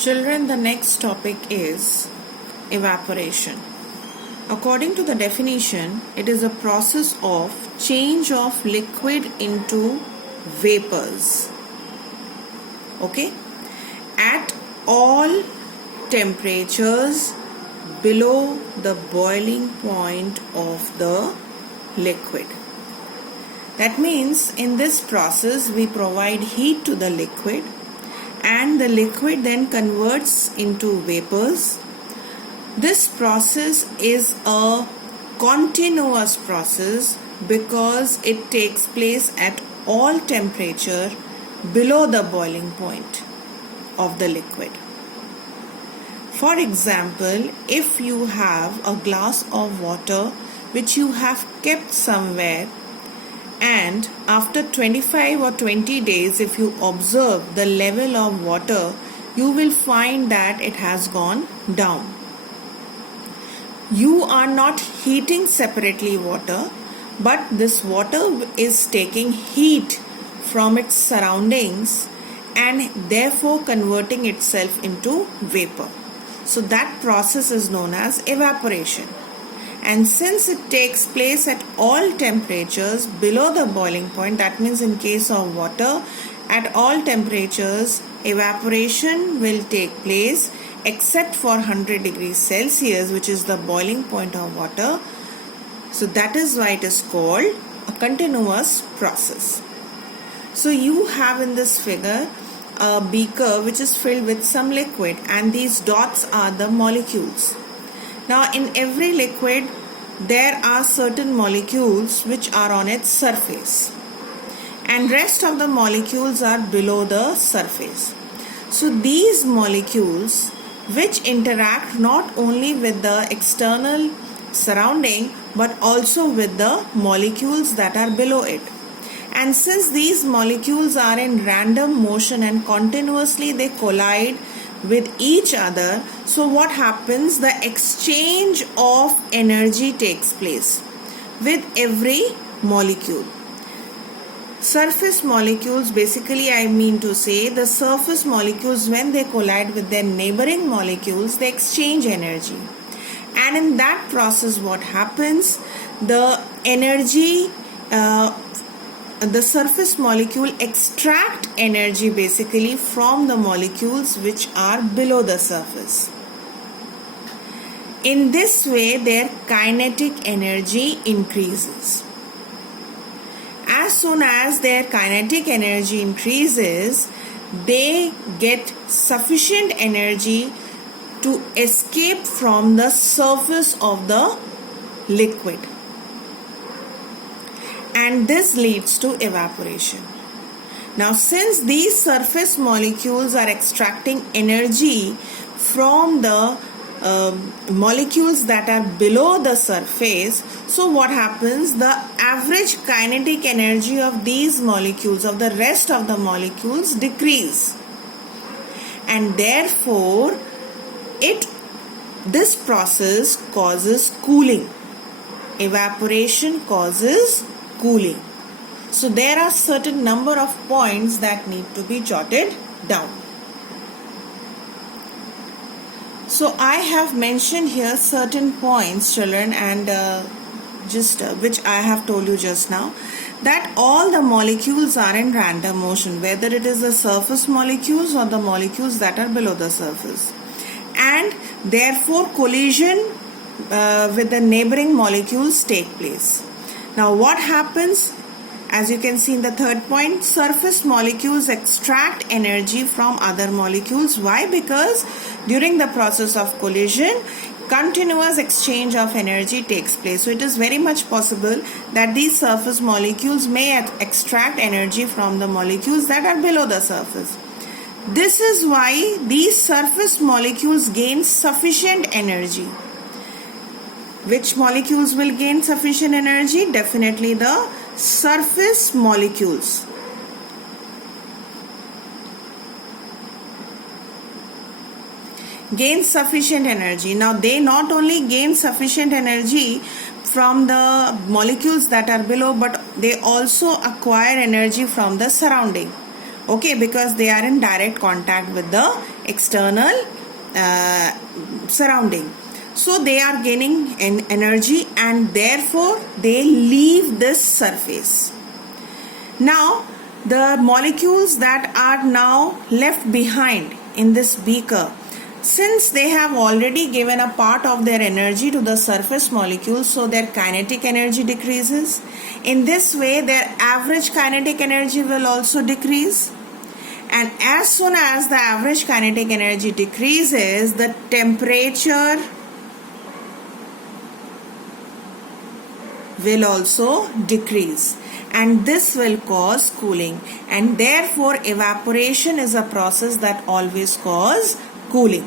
Children, the next topic is evaporation. According to the definition, it is a process of change of liquid into vapors. Okay? At all temperatures below the boiling point of the liquid. That means in this process we provide heat to the liquid and the liquid then converts into vapors. This process is a continuous process because it takes place at all temperature below the boiling point of the liquid. For example, if you have a glass of water which you have kept somewhere, and after 25 or 20 days, if you observe the level of water, you will find that it has gone down. You are not heating separately water, but this water is taking heat from its surroundings and therefore converting itself into vapor. So that process is known as evaporation. And since it takes place at all temperatures below the boiling point, that means in case of water, at all temperatures, evaporation will take place except for 100 degrees Celsius, which is the boiling point of water. So that is why it is called a continuous process. So you have in this figure a beaker which is filled with some liquid, and these dots are the molecules. Now in every liquid there are certain molecules which are on its surface and rest of the molecules are below the surface. So these molecules which interact not only with the external surrounding but also with the molecules that are below it. And since these molecules are in random motion and continuously they collide with each other, so what happens? The exchange of energy takes place with every molecule. Surface molecules, basically I mean to say the surface molecules, when they collide with their neighboring molecules, they exchange energy. And in that process what happens? The energy the surface molecule extract energy basically from the molecules which are below the surface. In this way their kinetic energy increases. As soon as their kinetic energy increases, they get sufficient energy to escape from the surface of the liquid. And this leads to evaporation. Now since these surface molecules are extracting energy from the molecules that are below the surface, so what happens? The average kinetic energy of these molecules, of the rest of the molecules, decrease. And therefore this process causes cooling. Evaporation causes cooling. So there are certain number of points that need to be jotted down. So I have mentioned here certain points, children, and which I have told you just now, that all the molecules are in random motion, whether it is the surface molecules or the molecules that are below the surface, and therefore collision with the neighboring molecules take place. Now what happens? As you can see in the third point, surface molecules extract energy from other molecules. Why? Because during the process of collision, continuous exchange of energy takes place. So it is very much possible that these surface molecules may extract energy from the molecules that are below the surface. This is why these surface molecules gain sufficient energy. Which molecules will gain sufficient energy? Definitely the surface molecules. Gain sufficient energy. Now they not only gain sufficient energy from the molecules that are below, but they also acquire energy from the surrounding. Okay, because they are in direct contact with the external surrounding. So they are gaining energy and therefore they leave this surface. Now the molecules that are now left behind in this beaker, since they have already given a part of their energy to the surface molecules, so their kinetic energy decreases. In this way, their average kinetic energy will also decrease. And as soon as the average kinetic energy decreases, the temperature will also decrease. And this will cause cooling. And therefore, evaporation is a process that always causes cooling.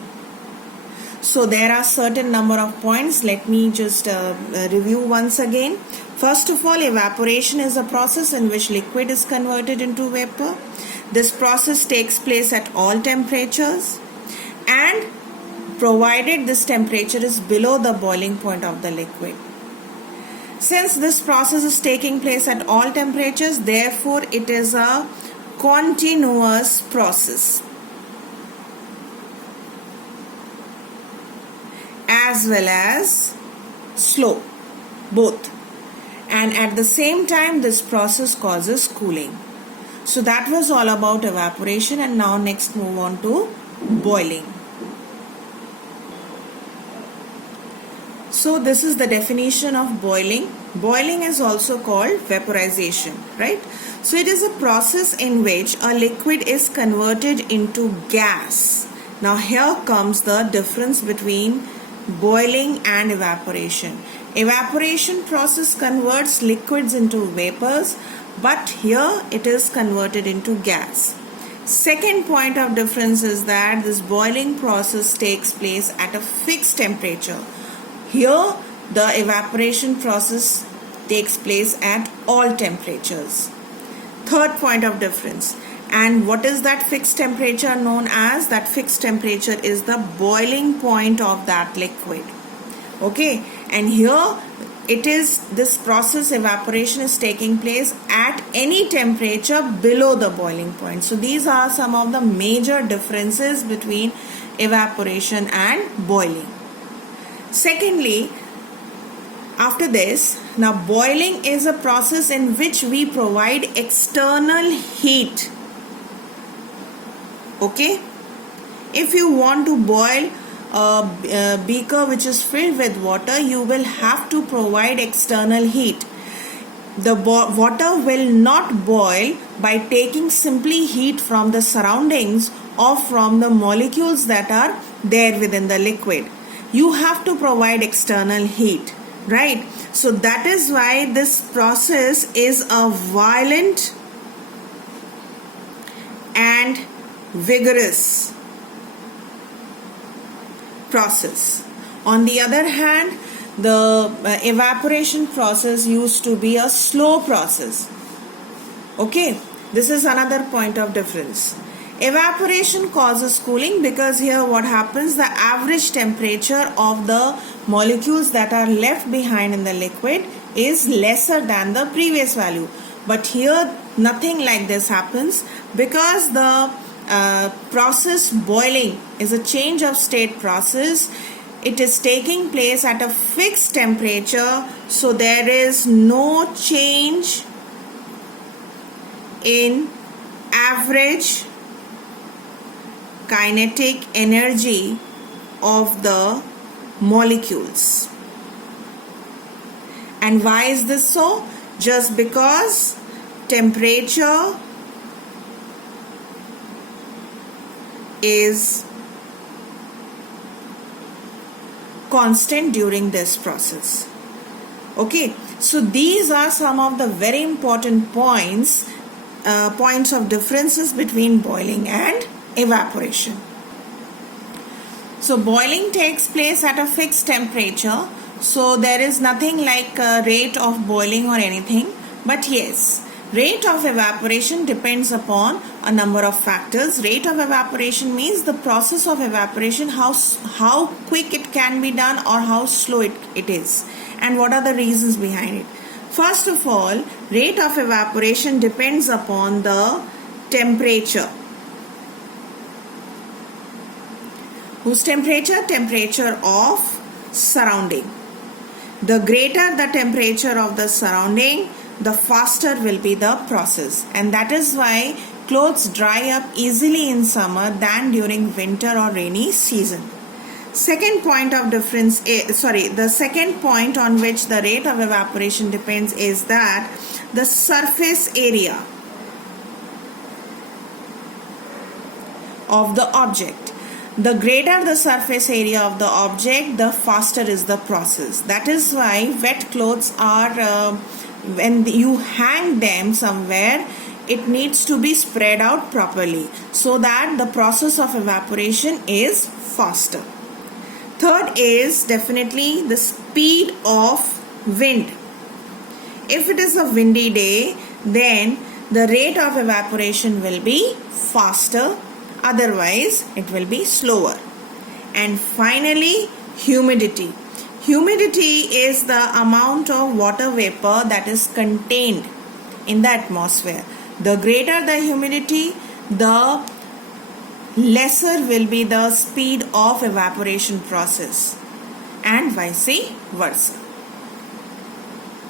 So there are certain number of points. Let me just review once again. First of all, evaporation is a process in which liquid is converted into vapor. This process takes place at all temperatures, and provided this temperature is below the boiling point of the liquid. Since this process is taking place at all temperatures, therefore it is a continuous process, as well as slow, both. And at the same time, this process causes cooling. So that was all about evaporation, and now next move on to boiling. So this is the definition of boiling. Boiling is also called vaporization, right? So it is a process in which a liquid is converted into gas. Now here comes the difference between boiling and evaporation. Evaporation process converts liquids into vapors, but here it is converted into gas. Second point of difference is that this boiling process takes place at a fixed temperature. Here the evaporation process takes place at all temperatures. Third point of difference. And what is that fixed temperature known as? That fixed temperature is the boiling point of that liquid. Okay, and here it is, this process evaporation is taking place at any temperature below the boiling point. So these are some of the major differences between evaporation and boiling. Secondly, after this, now boiling is a process in which we provide external heat. Okay, if you want to boil a beaker which is filled with water, you will have to provide external heat. The water will not boil by taking simply heat from the surroundings or from the molecules that are there within the liquid. You have to provide external heat, right? So that is why this process is a violent and vigorous process. On the other hand, the evaporation process used to be a slow process. Okay, this is another point of difference. Evaporation causes cooling because here what happens, the average temperature of the molecules that are left behind in the liquid is lesser than the previous value. But here nothing like this happens because the process boiling is a change of state process. It is taking place at a fixed temperature, so there is no change in average kinetic energy of the molecules. And why is this so? Just because temperature is constant during this process. Okay, so these are some of the very important points of differences between boiling and evaporation. So boiling takes place at a fixed temperature, so there is nothing like a rate of boiling or anything, but yes, rate of evaporation depends upon a number of factors. Rate of evaporation means the process of evaporation, how quick it can be done or how slow it is, and what are the reasons behind it. First of all, rate of evaporation depends upon the temperature. Whose temperature? Temperature of surrounding. The greater the temperature of the surrounding, the faster will be the process. And that is why clothes dry up easily in summer than during winter or rainy season. Second point of difference the second point on which the rate of evaporation depends is that the surface area of the object. The greater the surface area of the object, the faster is the process. That is why wet clothes are, when you hang them somewhere, it needs to be spread out properly so that the process of evaporation is faster. Third is definitely the speed of wind. If it is a windy day, then the rate of evaporation will be faster, otherwise it will be slower. And finally, humidity. Humidity is the amount of water vapor that is contained in the atmosphere. The greater the humidity, the lesser will be the speed of evaporation process, and vice versa.